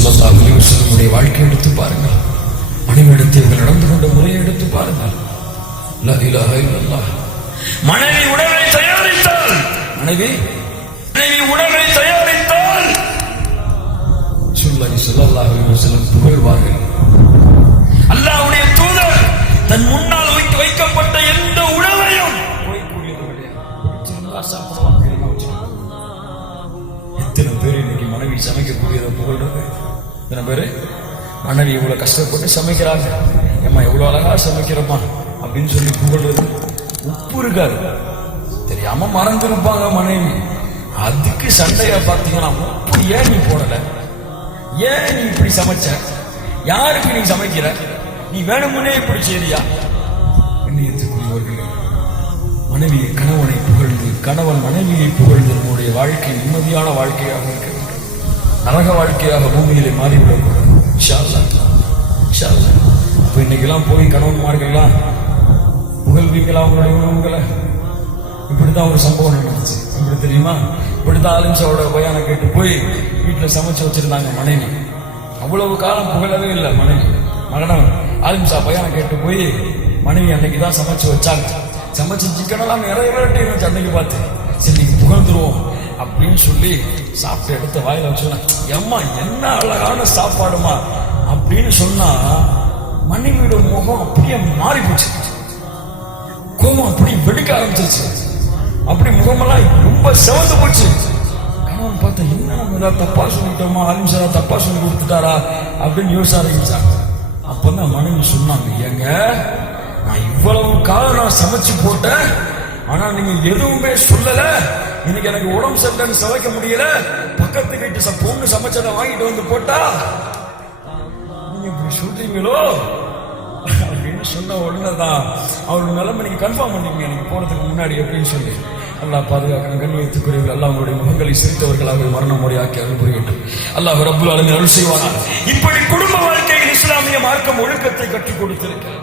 ஸல்லல்லாஹு அலைஹி வஸல்லம் வாழ்க்கை எடுத்து பாருங்கள். மனைவிடத்தை இவர்கள் நடந்து கொண்ட முறையை எடுத்து பாருங்கள். லா இலாஹ இல்லல்லாஹ். மனைவி உணவை தயாரித்தால் ஸல்லல்லாஹு அலைஹி வஸல்லம் புகழ்வார்கள். அல்லாஹ்வுடைய தூதர் தன் முன்னால் வைக்கப்பட்ட எந்த உணவையும் போய்க்கூடியது கிடையாது. சாப்பிடுவாங்க. எத்தனை பேர் இன்னைக்கு மனைவி சமைக்கக்கூடியதை புகழ்றது? எத்தனை பேரு மனைவி இவ்வளவு கஷ்டப்பட்டு சமைக்கிறாங்க, ஏம்மா எவ்வளவு அழகா சமைக்கிறோமா அப்படின்னு சொல்லி புகழ்றது. உப்பு இருக்காது, தெரியாம மறந்துருப்பாங்க மனைவி. அதுக்கு சண்டையா பார்த்தீங்கன்னா, உப்பு ஏன் நீ போடல, ஏன் நீ இப்படி சமைச்ச, யாருக்கு நீ சமைக்கிற, நீ வேணுமுன்னே இப்படி செய்றியா? மனைவியை கணவனை புகழ்ந்து, கணவன் மனைவியை புகழ்ந்து நம்முடைய வாழ்க்கை நிம்மதியான வாழ்க்கையாக இருக்க வேண்டும். நரக வாழ்க்கையாக பூமியிலே மாறிவிடக்கூடாது. இன்ஷா அல்லாஹ், இன்ஷா அல்லாஹ். அப்ப இன்னைக்கெல்லாம் போய் கணவன்மார்கள்லாம் புகழ்வீங்களா அவங்களுடைய உணவுகளை? இப்படித்தான் ஒரு சம்பவம் நடந்துச்சு. இப்படி தெரியுமா? இப்படித்தான் ஆலிம்சாவோட பயானை கேட்டு போய் வீட்டுல சமைச்சு வச்சிருந்தாங்க மனைவி. அவ்வளவு காலம் புகழவே இல்லை மனைவி. மகனவன் ஆலிம்சா பயானை கேட்டு போய் மனைவி அன்னைக்குதான் சமைச்சு வச்சாங்க. சமைச்சு சிக்கனெல்லாம் நிறைய வேட்டி இருந்துச்சு. அன்னைக்கு பார்த்து சரி புகழ்ந்துருவோம் அப்படின்னு சொல்லி சாப்பிட்டு எடுத்த வாயில வச்சு, எம்மா என்ன அழகான சாப்பாடுமா அப்படின்னு சொன்னா மனைவியோட முகம் அப்படியே மாறி போச்சு. கோபம் அப்படி வெடிக்க ஆரம்பிச்சிருச்சு. அப்படி முகமெல்லாம் ரொம்ப செவந்து போச்சு. கணவன் பார்த்தா, என்ன நம்ம ஏதாவது தப்பா சொல்லிட்டோமா, அலிம்சா தப்பா சொல்லி கொடுத்துட்டாரா அப்படின்னு யோசிச்சு ஆரம்பிச்சாங்க. அப்பதான் மனைவி சொன்னாங்க, ஏங்க நான் இவ்வளவு காலம் நான் சமைச்சு போட்டேன், ஆனா நீங்க எதுவுமே சொல்லல. இன்னைக்கு எனக்கு உடம்பு சரியில்லைன்னு சமைக்க முடியல, பக்கத்து வீட்டு பொண்ணு சமைச்சதை வாங்கிட்டு வந்து போட்டா நீங்க இப்படி சொல்றீங்களோ அப்படின்னு சொன்ன உடனேதான் அவரோட நிலைமை நீங்க கன்ஃபார்ம் பண்ணீங்க எனக்கு போறதுக்கு முன்னாடி அப்படின்னு சொல்லி. அல்லாஹ் பாதுகாக்கணும். கண்ணியத்துக்குரியவர்கள், அல்லாஹ் உங்களுடைய முகங்களை சிரித்தவர்களாக மரணம் முறையாக்கி அருள் புரியட்டும். அல்லாஹ் ரப்புல் ஆலமீன் அருள் செய்வானார். இப்படி குடும்ப வாழ்க்கையில் இஸ்லாமிய மார்க்கம் ஒழுக்கத்தை கற்றுக் கொடுத்திருக்கிறது.